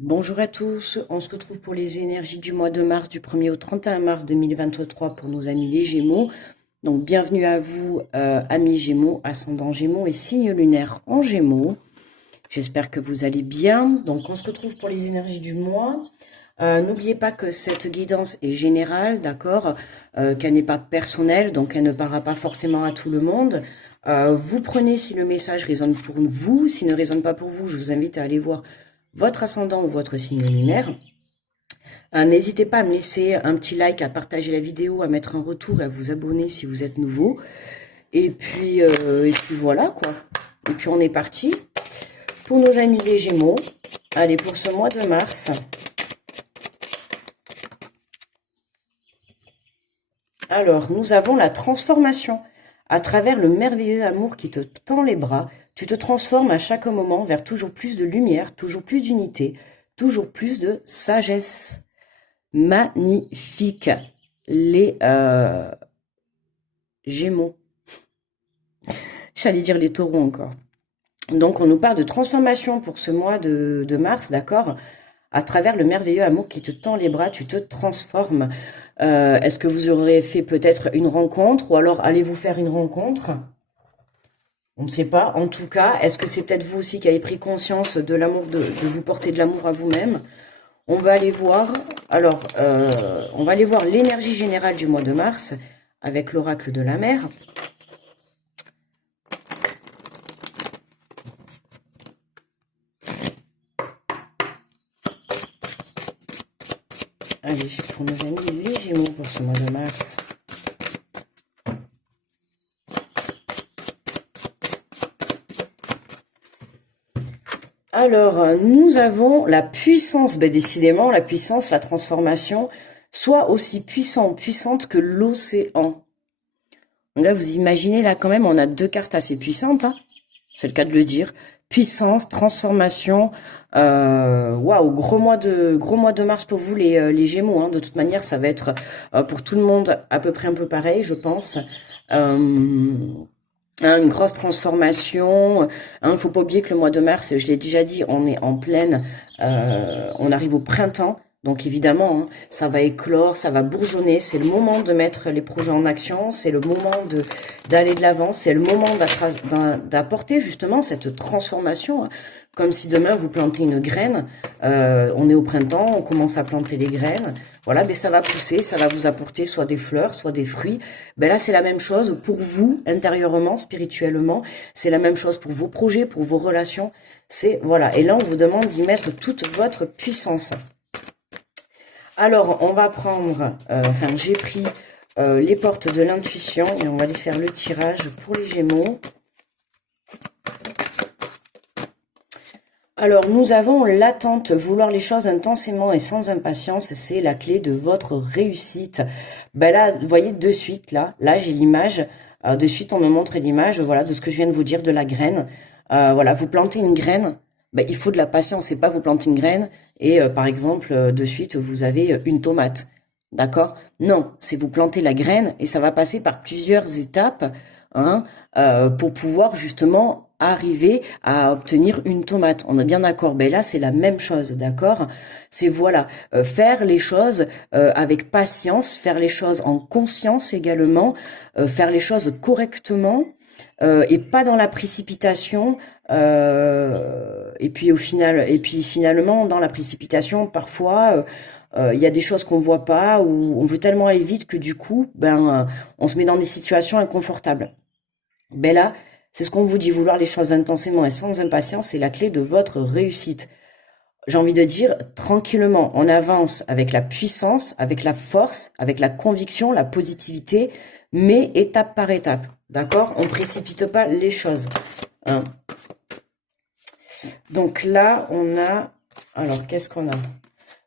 Bonjour à tous, on se retrouve pour les énergies du mois de mars, du 1er au 31 mars 2023 pour nos amis les Gémeaux. Donc bienvenue à vous, amis Gémeaux, ascendant Gémeaux et signe lunaire en Gémeaux. J'espère que vous allez bien. Donc on se retrouve pour les énergies du mois. N'oubliez pas que cette guidance est générale, d'accord, qu'elle n'est pas personnelle, donc elle ne parlera pas forcément à tout le monde. Vous prenez si le message résonne pour vous, s'il ne résonne pas pour vous, je vous invite à aller voir votre ascendant ou votre signe lunaire. N'hésitez pas à me laisser un petit like, à partager la vidéo, à mettre un retour et à vous abonner si vous êtes nouveau. Et puis voilà quoi. Et puis on est parti pour nos amis les Gémeaux. Allez, pour ce mois de mars. Alors, nous avons la transformation. À travers le merveilleux amour qui te tend les bras, tu te transformes à chaque moment vers toujours plus de lumière, toujours plus d'unité, toujours plus de sagesse. Magnifique. Les Gémeaux. J'allais dire les taureaux encore. Donc, on nous parle de transformation pour ce mois de mars, d'accord? À travers le merveilleux amour qui te tend les bras, tu te transformes. Est-ce que vous aurez fait peut-être une rencontre ou alors allez-vous faire une rencontre? On ne sait pas. En tout cas, est-ce que c'est peut-être vous aussi qui avez pris conscience de l'amour, de vous porter de l'amour à vous-même? On va aller voir. Alors, on va aller voir l'énergie générale du mois de mars avec l'oracle de la mer. Allez, pour nos amis les Gémeaux pour ce mois de mars. Alors, nous avons la puissance, ben décidément, la puissance, la transformation, soit aussi puissante que l'océan. Donc là, vous imaginez, là, quand même, on a deux cartes assez puissantes, hein, c'est le cas de le dire. Puissance, transformation, waouh, gros mois de mars pour vous, les Gémeaux, hein. De toute manière, ça va être pour tout le monde à peu près un peu pareil, je pense. Une grosse transformation. Faut pas oublier que le mois de mars, je l'ai déjà dit, on est en pleine, on arrive au printemps. Donc évidemment, hein, ça va éclore, ça va bourgeonner. C'est le moment de mettre les projets en action. C'est le moment d'aller de l'avant. C'est le moment d'apporter justement cette transformation. Hein. Comme si demain vous plantez une graine. On est au printemps, on commence à planter les graines. Voilà, mais ça va pousser, ça va vous apporter soit des fleurs, soit des fruits. Ben là, c'est la même chose pour vous, intérieurement, spirituellement. C'est la même chose pour vos projets, pour vos relations. C'est, voilà. Et là, on vous demande d'y mettre toute votre puissance. Alors, on va prendre, j'ai pris les portes de l'intuition et on va aller faire le tirage pour les Gémeaux. Alors, nous avons l'attente, vouloir les choses intensément et sans impatience, c'est la clé de votre réussite. Ben là, vous voyez de suite, là j'ai l'image, de suite on me montre l'image, voilà, de ce que je viens de vous dire, de la graine. Voilà, vous plantez une graine, ben, il faut de la patience, c'est pas vous plantez une graine et par exemple, de suite vous avez une tomate. D'accord? Non, c'est vous plantez la graine et ça va passer par plusieurs étapes, hein, pour pouvoir justement arriver à obtenir une tomate. On est bien d'accord. Ben là, c'est la même chose, d'accord? C'est voilà, faire les choses avec patience, faire les choses en conscience également, faire les choses correctement et pas dans la précipitation. Et puis finalement, dans la précipitation, parfois. Il y a des choses qu'on voit pas ou on veut tellement aller vite que du coup, on se met dans des situations inconfortables. Ben là, c'est ce qu'on vous dit, vouloir les choses intensément et sans impatience, c'est la clé de votre réussite. J'ai envie de dire, tranquillement, on avance avec la puissance, avec la force, avec la conviction, la positivité, mais étape par étape. D'accord? On précipite pas les choses. Hein. Donc là, on a... Alors, qu'est-ce qu'on a?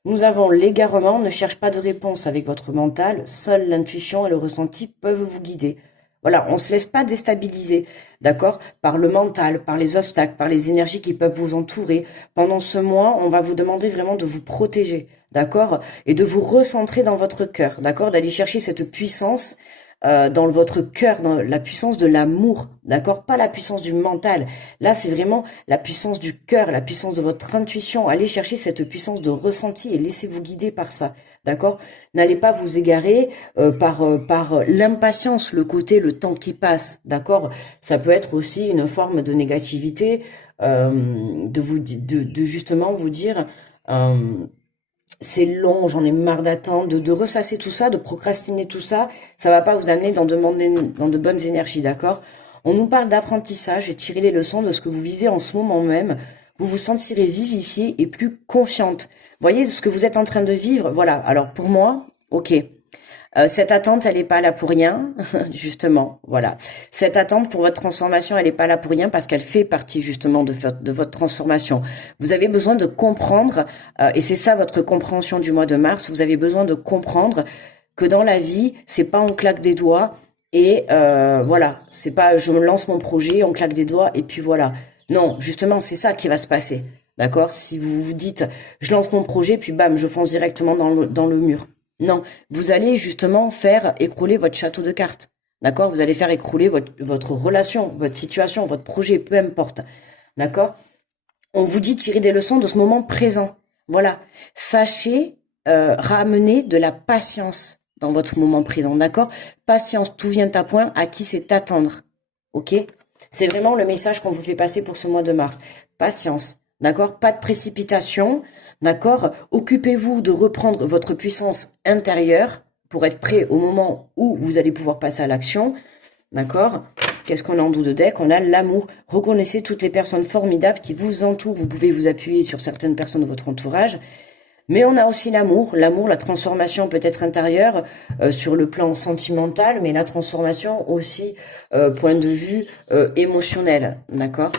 Nous avons l'égarement, ne cherche pas de réponse avec votre mental, seule l'intuition et le ressenti peuvent vous guider. Voilà, on se laisse pas déstabiliser, d'accord, par le mental, par les obstacles, par les énergies qui peuvent vous entourer. Pendant ce mois, on va vous demander vraiment de vous protéger, d'accord, et de vous recentrer dans votre cœur, d'accord, d'aller chercher cette puissance dans votre cœur, dans la puissance de l'amour, d'accord? Pas la puissance du mental. Là, c'est vraiment la puissance du cœur, la puissance de votre intuition. Allez chercher cette puissance de ressenti et laissez-vous guider par ça, d'accord? N'allez pas vous égarer par l'impatience, le temps qui passe, d'accord? Ça peut être aussi une forme de négativité, de justement vous dire... c'est long, j'en ai marre d'attendre, de ressasser tout ça, de procrastiner tout ça, ça va pas vous amener dans de bonnes énergies, d'accord? On nous parle d'apprentissage et tirez les leçons de ce que vous vivez en ce moment même. Vous vous sentirez vivifiée et plus confiante. Voyez ce que vous êtes en train de vivre. Voilà. Alors pour moi, ok. Cette attente, elle n'est pas là pour rien, justement, voilà. Cette attente pour votre transformation, elle n'est pas là pour rien parce qu'elle fait partie justement de votre transformation. Vous avez besoin de comprendre, et c'est ça votre compréhension du mois de mars, vous avez besoin de comprendre que dans la vie, c'est pas on claque des doigts et voilà, c'est pas je me lance mon projet, on claque des doigts et puis voilà. Non, justement, c'est ça qui va se passer, d'accord? Si vous vous dites, je lance mon projet, puis bam, je fonce directement dans le mur. Non, vous allez justement faire écrouler votre château de cartes. D'accord? Vous allez faire écrouler votre relation, votre situation, votre projet, peu importe. D'accord? On vous dit de tirer des leçons de ce moment présent. Voilà. Sachez ramener de la patience dans votre moment présent. D'accord? Patience, tout vient à point, à qui c'est attendre. Ok? C'est vraiment le message qu'on vous fait passer pour ce mois de mars. Patience. D'accord? Pas de précipitation. D'accord? Occupez-vous de reprendre votre puissance intérieure pour être prêt au moment où vous allez pouvoir passer à l'action. D'accord? Qu'est-ce qu'on a en dos de deck? On a l'amour. Reconnaissez toutes les personnes formidables qui vous entourent. Vous pouvez vous appuyer sur certaines personnes de votre entourage. Mais on a aussi l'amour. L'amour, la transformation peut être intérieure sur le plan sentimental, mais la transformation aussi point de vue émotionnel. D'accord?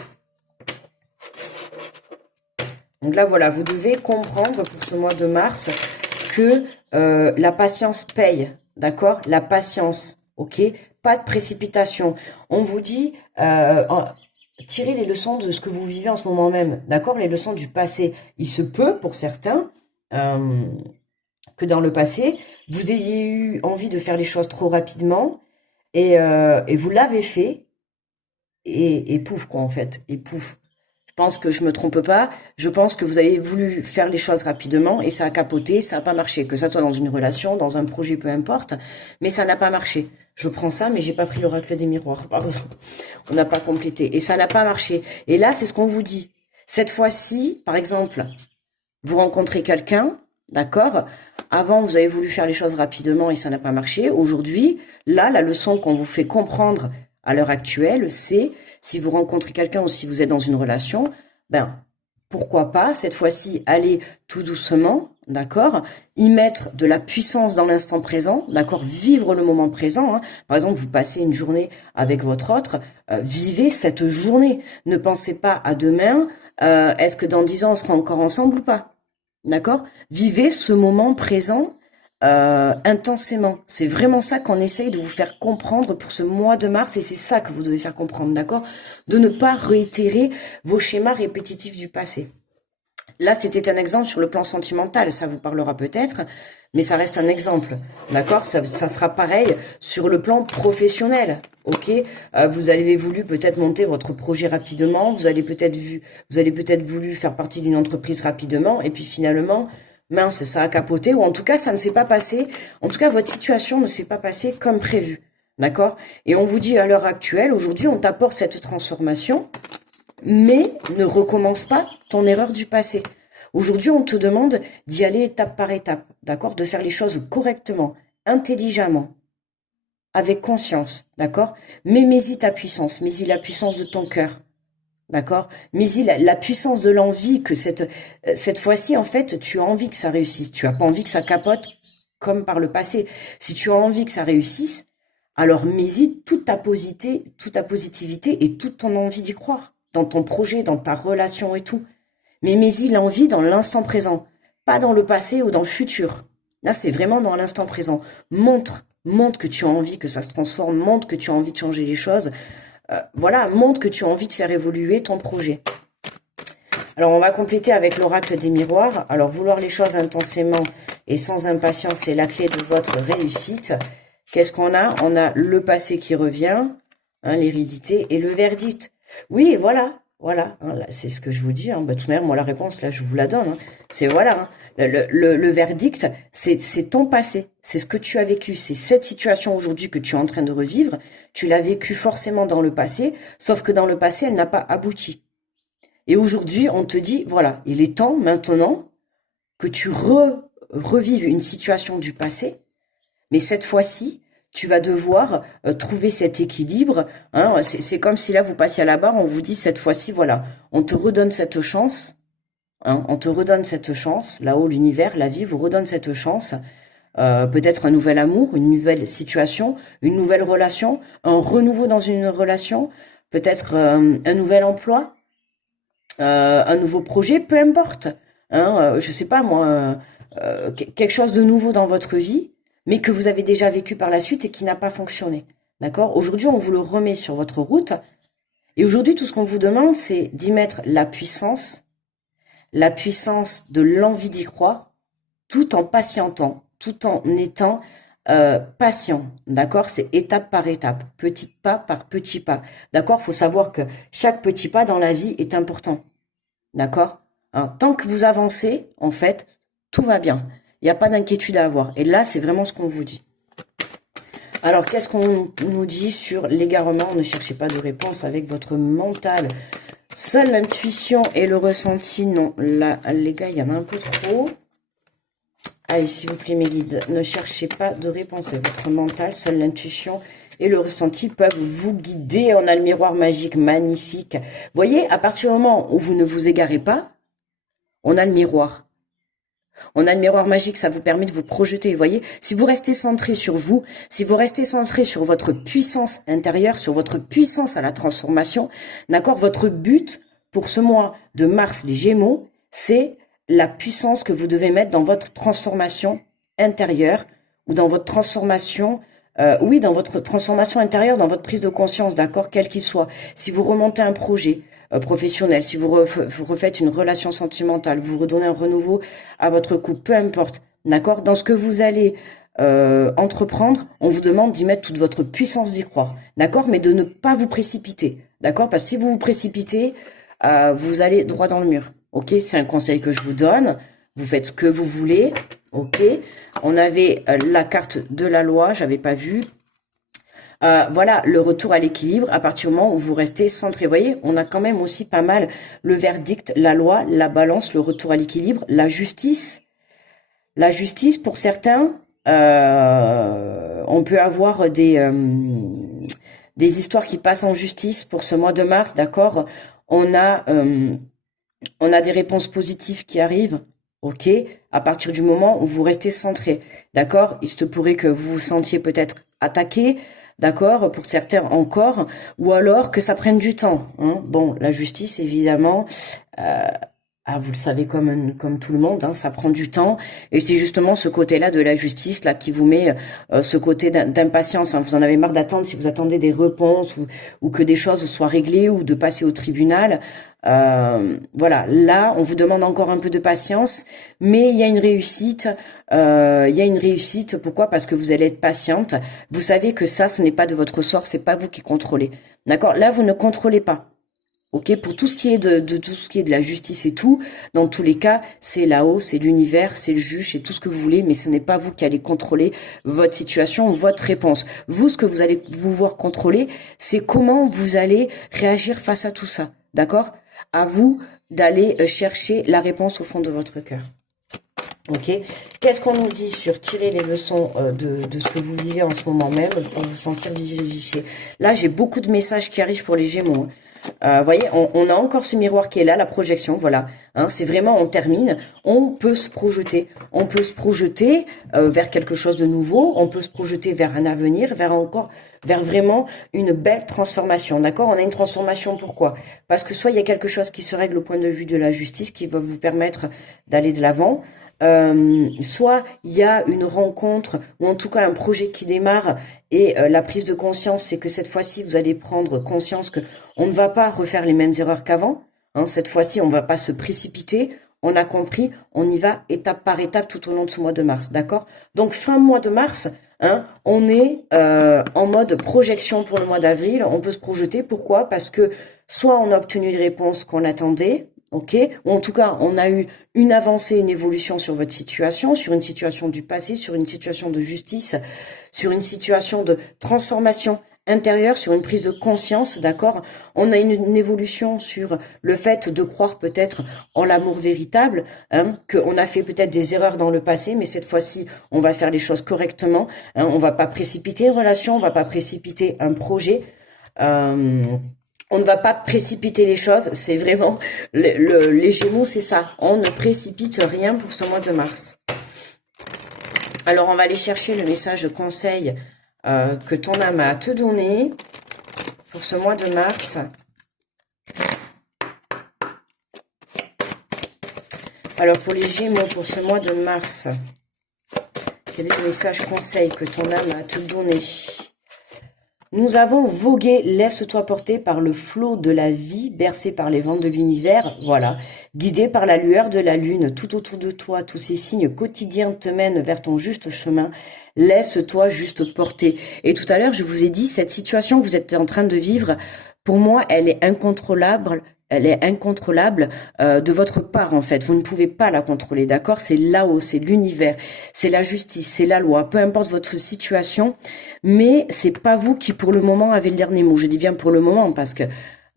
Donc là, voilà, vous devez comprendre pour ce mois de mars que la patience paye, d'accord? La patience, ok? Pas de précipitation. On vous dit, tirez les leçons de ce que vous vivez en ce moment même, d'accord? Les leçons du passé. Il se peut, pour certains, que dans le passé, vous ayez eu envie de faire les choses trop rapidement et vous l'avez fait et pouf, quoi, en fait. Et pouf. Je pense que je me trompe pas. Je pense que vous avez voulu faire les choses rapidement et ça a capoté, ça n'a pas marché. Que ça soit dans une relation, dans un projet, peu importe, mais ça n'a pas marché. Je prends ça, mais j'ai pas pris l'oracle des miroirs, pardon. On n'a pas complété et ça n'a pas marché. Et là, c'est ce qu'on vous dit. Cette fois-ci, par exemple, vous rencontrez quelqu'un, d'accord? Avant, vous avez voulu faire les choses rapidement et ça n'a pas marché. Aujourd'hui, là, la leçon qu'on vous fait comprendre à l'heure actuelle, c'est si vous rencontrez quelqu'un ou si vous êtes dans une relation, ben pourquoi pas cette fois-ci aller tout doucement, d'accord, y mettre de la puissance dans l'instant présent, d'accord, vivre le moment présent. Hein. Par exemple, vous passez une journée avec votre autre, vivez cette journée. Ne pensez pas à demain. Est-ce que dans 10 ans on sera encore ensemble ou pas? D'accord? Vivez ce moment présent intensément. C'est vraiment ça qu'on essaye de vous faire comprendre pour ce mois de mars et c'est ça que vous devez faire comprendre, d'accord? De ne pas réitérer vos schémas répétitifs du passé. Là, c'était un exemple sur le plan sentimental, ça vous parlera peut-être, mais ça reste un exemple, d'accord? Ça sera pareil sur le plan professionnel, ok? Vous avez voulu peut-être monter votre projet rapidement, vous avez peut-être voulu faire partie d'une entreprise rapidement, et puis finalement, mince, ça a capoté, ou en tout cas, ça ne s'est pas passé, en tout cas, votre situation ne s'est pas passée comme prévu, d'accord? Et on vous dit à l'heure actuelle, aujourd'hui, on t'apporte cette transformation, mais ne recommence pas ton erreur du passé. Aujourd'hui, on te demande d'y aller étape par étape, d'accord? De faire les choses correctement, intelligemment, avec conscience, d'accord? Mais mets-y ta puissance, mets-y la puissance de ton cœur, d'accord? Mets-y la puissance de l'envie que cette fois-ci, en fait, tu as envie que ça réussisse. Tu as pas envie que ça capote comme par le passé. Si tu as envie que ça réussisse, alors mets-y toute ta positivité et toute ton envie d'y croire dans ton projet, dans ta relation et tout. Mais mets-y l'envie dans l'instant présent, pas dans le passé ou dans le futur. Là, c'est vraiment dans l'instant présent. Montre que tu as envie que ça se transforme, montre que tu as envie de changer les choses. Voilà, montre que tu as envie de faire évoluer ton projet. Alors, on va compléter avec l'oracle des miroirs. Alors, vouloir les choses intensément et sans impatience est la clé de votre réussite. qu'est-ce qu'on a? On a le passé qui revient, hein, l'hérédité et le verdict. Oui, voilà, voilà, hein, c'est ce que je vous dis. Hein. Bah, de toute manière, moi, la réponse, là, je vous la donne. Hein. C'est voilà, hein. Le verdict, c'est ton passé, c'est ce que tu as vécu, c'est cette situation aujourd'hui que tu es en train de revivre. Tu l'as vécu forcément dans le passé, sauf que dans le passé, elle n'a pas abouti. Et aujourd'hui, on te dit, voilà, il est temps maintenant que tu revives une situation du passé, mais cette fois-ci, tu vas devoir trouver cet équilibre. Hein. C'est comme si là, vous passiez à la barre, on vous dit cette fois-ci, voilà, on te redonne cette chance. Hein, on te redonne cette chance, là-haut l'univers, la vie vous redonne cette chance, peut-être un nouvel amour, une nouvelle situation, une nouvelle relation, un renouveau dans une relation, peut-être un nouvel emploi, un nouveau projet, peu importe. Hein, je sais pas moi, quelque chose de nouveau dans votre vie, mais que vous avez déjà vécu par la suite et qui n'a pas fonctionné. D'accord? Aujourd'hui, on vous le remet sur votre route. Et aujourd'hui, tout ce qu'on vous demande, c'est d'y mettre la puissance de l'envie d'y croire, tout en patientant, tout en étant patient, d'accord? C'est étape par étape, petit pas par petit pas, d'accord? Faut savoir que chaque petit pas dans la vie est important, d'accord? Hein, tant que vous avancez, en fait, tout va bien. Il n'y a pas d'inquiétude à avoir. Et là, c'est vraiment ce qu'on vous dit. Alors, qu'est-ce qu'on nous dit sur l'égarement? Ne cherchez pas de réponse avec votre mental. Seule l'intuition et le ressenti, non. Là, les gars, il y en a un peu trop. Allez, s'il vous plaît, mes guides, ne cherchez pas de réponse avec votre mental. Seule l'intuition et le ressenti peuvent vous guider. On a le miroir magique, magnifique. Vous voyez, à partir du moment où vous ne vous égarez pas, on a le miroir. On a le miroir magique, ça vous permet de vous projeter. Vous voyez, si vous restez centré sur vous, si vous restez centré sur votre puissance intérieure, sur votre puissance à la transformation, d'accord, votre but pour ce mois de mars, les Gémeaux, c'est la puissance que vous devez mettre dans votre transformation intérieure ou dans votre transformation, oui, dans votre transformation intérieure, dans votre prise de conscience, d'accord, quel qu'il soit. Si vous remontez un projet professionnel, si vous refaites une relation sentimentale, vous redonnez un renouveau à votre couple, peu importe, d'accord, dans ce que vous allez entreprendre, on vous demande d'y mettre toute votre puissance d'y croire, d'accord, mais de ne pas vous précipiter, d'accord, parce que si vous vous précipitez, vous allez droit dans le mur. Ok, c'est un conseil que je vous donne. Vous faites ce que vous voulez. Ok, on avait la carte de la loi, j'avais pas vu. Voilà, le retour à l'équilibre à partir du moment où vous restez centré. Vous voyez, on a quand même aussi pas mal le verdict, la loi, la balance, le retour à l'équilibre, la justice. La justice, pour certains, on peut avoir des histoires qui passent en justice pour ce mois de mars, d'accord. On a des réponses positives qui arrivent, ok, à partir du moment où vous restez centré, d'accord. Il se pourrait que vous vous sentiez peut-être attaqué, d'accord, pour certains encore, ou alors que ça prenne du temps. Hein. Bon, la justice, évidemment, vous le savez comme tout le monde, hein, ça prend du temps, et c'est justement ce côté-là de la justice là qui vous met ce côté d'impatience. Hein. Vous en avez marre d'attendre, si vous attendez des réponses ou que des choses soient réglées ou de passer au tribunal. Voilà, là, on vous demande encore un peu de patience, mais il y a une réussite. Il y a une réussite. Pourquoi? Parce que vous allez être patiente. Vous savez que ça, ce n'est pas de votre sort, c'est pas vous qui contrôlez. D'accord? Là, vous ne contrôlez pas. Ok, pour tout ce qui est de tout ce qui est de la justice et tout, dans tous les cas, c'est là-haut, c'est l'univers, c'est le juge, c'est tout ce que vous voulez, mais ce n'est pas vous qui allez contrôler votre situation, votre réponse. Vous, ce que vous allez pouvoir contrôler, c'est comment vous allez réagir face à tout ça. D'accord? À vous d'aller chercher la réponse au fond de votre cœur. Ok, qu'est-ce qu'on nous dit sur tirer les leçons de ce que vous vivez en ce moment même pour vous sentir vivifié? Là, j'ai beaucoup de messages qui arrivent pour les Gémeaux. Vous voyez, on a encore ce miroir qui est là, la projection, voilà. Hein, c'est vraiment, on termine, on peut se projeter. On peut se projeter vers quelque chose de nouveau, on peut se projeter vers un avenir, vers vraiment une belle transformation, d'accord? On a une transformation, pourquoi? Parce que soit il y a quelque chose qui se règle au point de vue de la justice qui va vous permettre d'aller de l'avant, soit il y a une rencontre ou en tout cas un projet qui démarre et la prise de conscience, c'est que cette fois-ci vous allez prendre conscience que on ne va pas refaire les mêmes erreurs qu'avant. Hein, cette fois-ci, on ne va pas se précipiter. On a compris, on y va étape par étape tout au long de ce mois de mars, d'accord? Donc fin mois de mars, hein, on est en mode projection pour le mois d'avril. On peut se projeter. Pourquoi? Parce que soit on a obtenu les réponses qu'on attendait, ok, ou en tout cas on a eu une avancée, une évolution sur votre situation, sur une situation du passé, sur une situation de justice, sur une situation de transformation intérieure, sur une prise de conscience, d'accord? On a une évolution sur le fait de croire peut-être en l'amour véritable, hein, qu'on a fait peut-être des erreurs dans le passé, mais cette fois-ci, on va faire les choses correctement, hein, on va pas précipiter une relation, on va pas précipiter un projet, on ne va pas précipiter les choses, c'est vraiment, les Gémeaux, c'est ça, on ne précipite rien pour ce mois de mars. Alors, on va aller chercher le message conseil que ton âme a à te donner pour ce mois de mars. Alors, pour les Gémeaux, pour ce mois de mars, quel est le message conseil que ton âme a à te donner? Nous avons vogué, laisse-toi porter par le flot de la vie, bercé par les vents de l'univers, voilà, guidé par la lueur de la lune, tout autour de toi, tous ces signes quotidiens te mènent vers ton juste chemin, laisse-toi juste porter. Et tout à l'heure, je vous ai dit, cette situation que vous êtes en train de vivre, pour moi, elle est incontrôlable, de votre part en fait. Vous ne pouvez pas la contrôler, d'accord? C'est là-haut, c'est l'univers, c'est la justice, c'est la loi, peu importe votre situation, mais c'est pas vous qui pour le moment avez le dernier mot. Je dis bien pour le moment parce que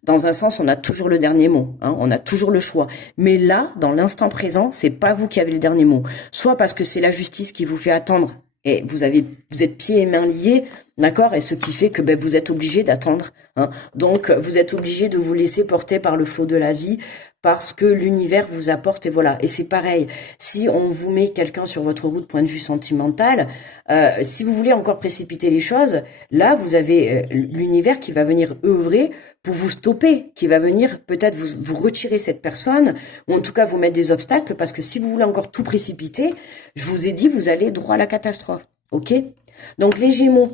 dans un sens, on a toujours le dernier mot, hein, on a toujours le choix. Mais là, dans l'instant présent, c'est pas vous qui avez le dernier mot. Soit parce que c'est la justice qui vous fait attendre et vous êtes pieds et mains liés, d'accord, et ce qui fait que vous êtes obligé d'attendre, hein. Donc vous êtes obligé de vous laisser porter par le flot de la vie parce que l'univers vous apporte et voilà. Et c'est pareil, si on vous met quelqu'un sur votre route point de vue sentimental, si vous voulez encore précipiter les choses, là vous avez l'univers qui va venir œuvrer pour vous stopper, qui va venir peut-être vous retirer cette personne, ou en tout cas vous mettre des obstacles, parce que si vous voulez encore tout précipiter, je vous ai dit, vous allez droit à la catastrophe, ok? Donc les Gémeaux,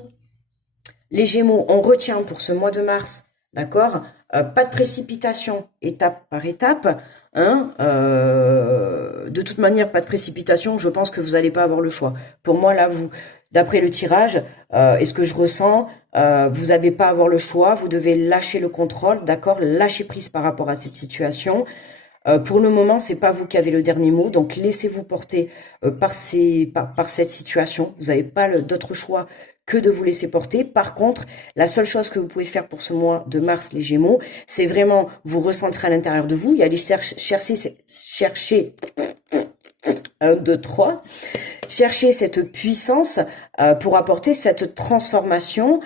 on retient pour ce mois de mars, d'accord? Pas de précipitation, étape par étape, hein? De toute manière, pas de précipitation, je pense que vous n'allez pas avoir le choix. Pour moi, là, d'après le tirage, et ce que je ressens, vous n'avez pas à avoir le choix, vous devez lâcher le contrôle, d'accord? Lâcher prise par rapport à cette situation. Pour le moment, c'est pas vous qui avez le dernier mot, donc laissez-vous porter par cette situation. Vous n'avez pas d'autre choix que de vous laisser porter. Par contre, la seule chose que vous pouvez faire pour ce mois de mars, les Gémeaux, c'est vraiment vous recentrer à l'intérieur de vous et aller chercher 1, 2, 3, chercher cette puissance pour apporter cette transformation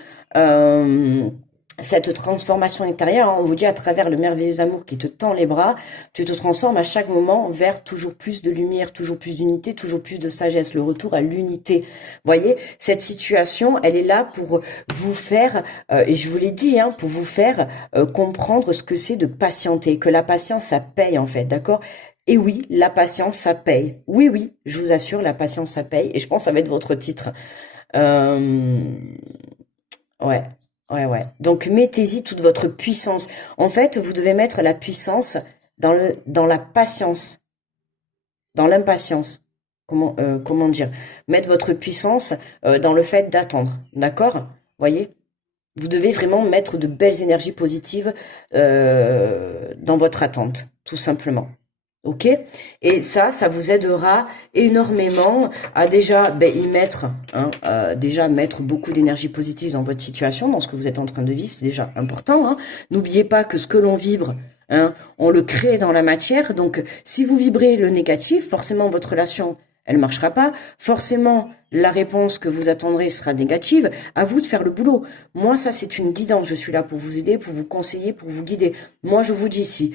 intérieure, hein. On vous dit à travers le merveilleux amour qui te tend les bras, tu te transformes à chaque moment vers toujours plus de lumière, toujours plus d'unité, toujours plus de sagesse, le retour à l'unité. Voyez, cette situation, elle est là pour vous faire, et je vous l'ai dit, hein, pour vous faire comprendre ce que c'est de patienter, que la patience, ça paye en fait, d'accord? Et oui, la patience, ça paye. Oui, oui, je vous assure, la patience, ça paye, et je pense que ça va être votre titre. Ouais. Ouais. Donc, mettez-y toute votre puissance. En fait, vous devez mettre la puissance dans la patience, dans l'impatience. Comment dire? Mettre votre puissance dans le fait d'attendre. D'accord? Voyez? Vous devez vraiment mettre de belles énergies positives dans votre attente, tout simplement. Ok? Et ça vous aidera énormément à déjà y mettre, hein, déjà mettre beaucoup d'énergie positive dans votre situation, dans ce que vous êtes en train de vivre, c'est déjà important, hein. N'oubliez pas que ce que l'on vibre, hein, on le crée dans la matière. Donc, si vous vibrez le négatif, forcément votre relation, elle marchera pas. Forcément, la réponse que vous attendrez sera négative. À vous de faire le boulot. Moi, ça, c'est une guidance. Je suis là pour vous aider, pour vous conseiller, pour vous guider. Moi, je vous dis, si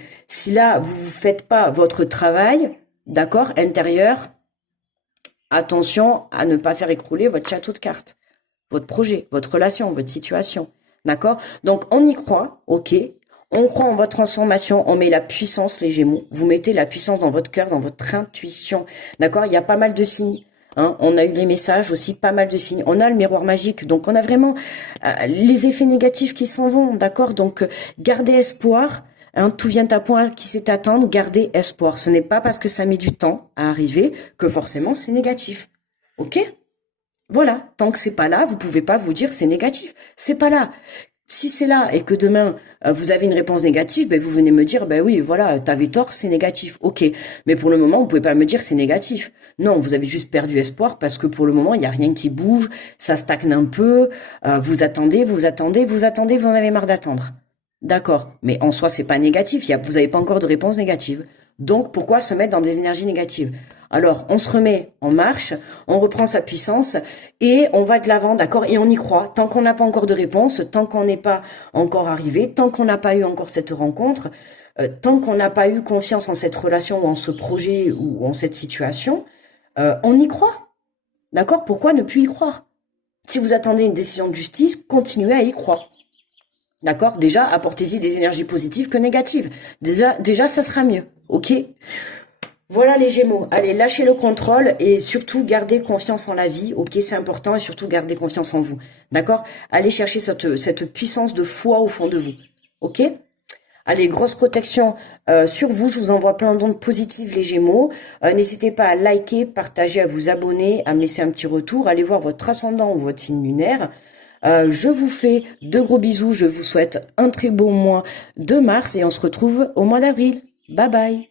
là, vous ne faites pas votre travail, d'accord, intérieur, attention à ne pas faire écrouler votre château de cartes, votre projet, votre relation, votre situation. D'accord? Donc, on y croit, ok. On croit en votre transformation, on met la puissance, les Gémeaux. Vous mettez la puissance dans votre cœur, dans votre intuition. D'accord? Il y a pas mal de signes. Hein, on a eu les messages aussi, pas mal de signes. On a le miroir magique, donc on a vraiment les effets négatifs qui s'en vont. D'accord? Donc, gardez espoir. Hein, tout vient à point qui s'est atteint. Gardez espoir. Ce n'est pas parce que ça met du temps à arriver que forcément c'est négatif. Ok? Voilà, tant que c'est pas là, vous pouvez pas vous dire c'est négatif. C'est pas là. Si c'est là et que demain vous avez une réponse négative, ben vous venez me dire ben oui, voilà, t'avais tort, c'est négatif. OK. Mais pour le moment, vous pouvez pas me dire c'est négatif. Non, vous avez juste perdu espoir parce que pour le moment, il y a rien qui bouge, ça stagne un peu, vous attendez, vous attendez, vous attendez, vous en avez marre d'attendre. D'accord, mais en soi, c'est pas négatif, vous n'avez pas encore de réponse négative. Donc, pourquoi se mettre dans des énergies négatives? Alors, on se remet en marche, on reprend sa puissance et on va de l'avant, d'accord? Et on y croit. Tant qu'on n'a pas encore de réponse, tant qu'on n'est pas encore arrivé, tant qu'on n'a pas eu encore cette rencontre, tant qu'on n'a pas eu confiance en cette relation ou en ce projet ou en cette situation, on y croit. D'accord? Pourquoi ne plus y croire? Si vous attendez une décision de justice, continuez à y croire. D'accord? Déjà, apportez-y des énergies positives que négatives. Déjà, ça sera mieux. OK? Voilà les Gémeaux. Allez, lâchez le contrôle et surtout gardez confiance en la vie. OK, c'est important et surtout gardez confiance en vous. D'accord? Allez chercher cette puissance de foi au fond de vous. OK? Allez, grosse protection sur vous. Je vous envoie plein d'ondes positives, les Gémeaux. N'hésitez pas à liker, partager, à vous abonner, à me laisser un petit retour. Allez voir votre ascendant ou votre signe lunaire. Je vous fais de gros bisous. Je vous souhaite un très beau mois de mars et on se retrouve au mois d'avril. Bye bye.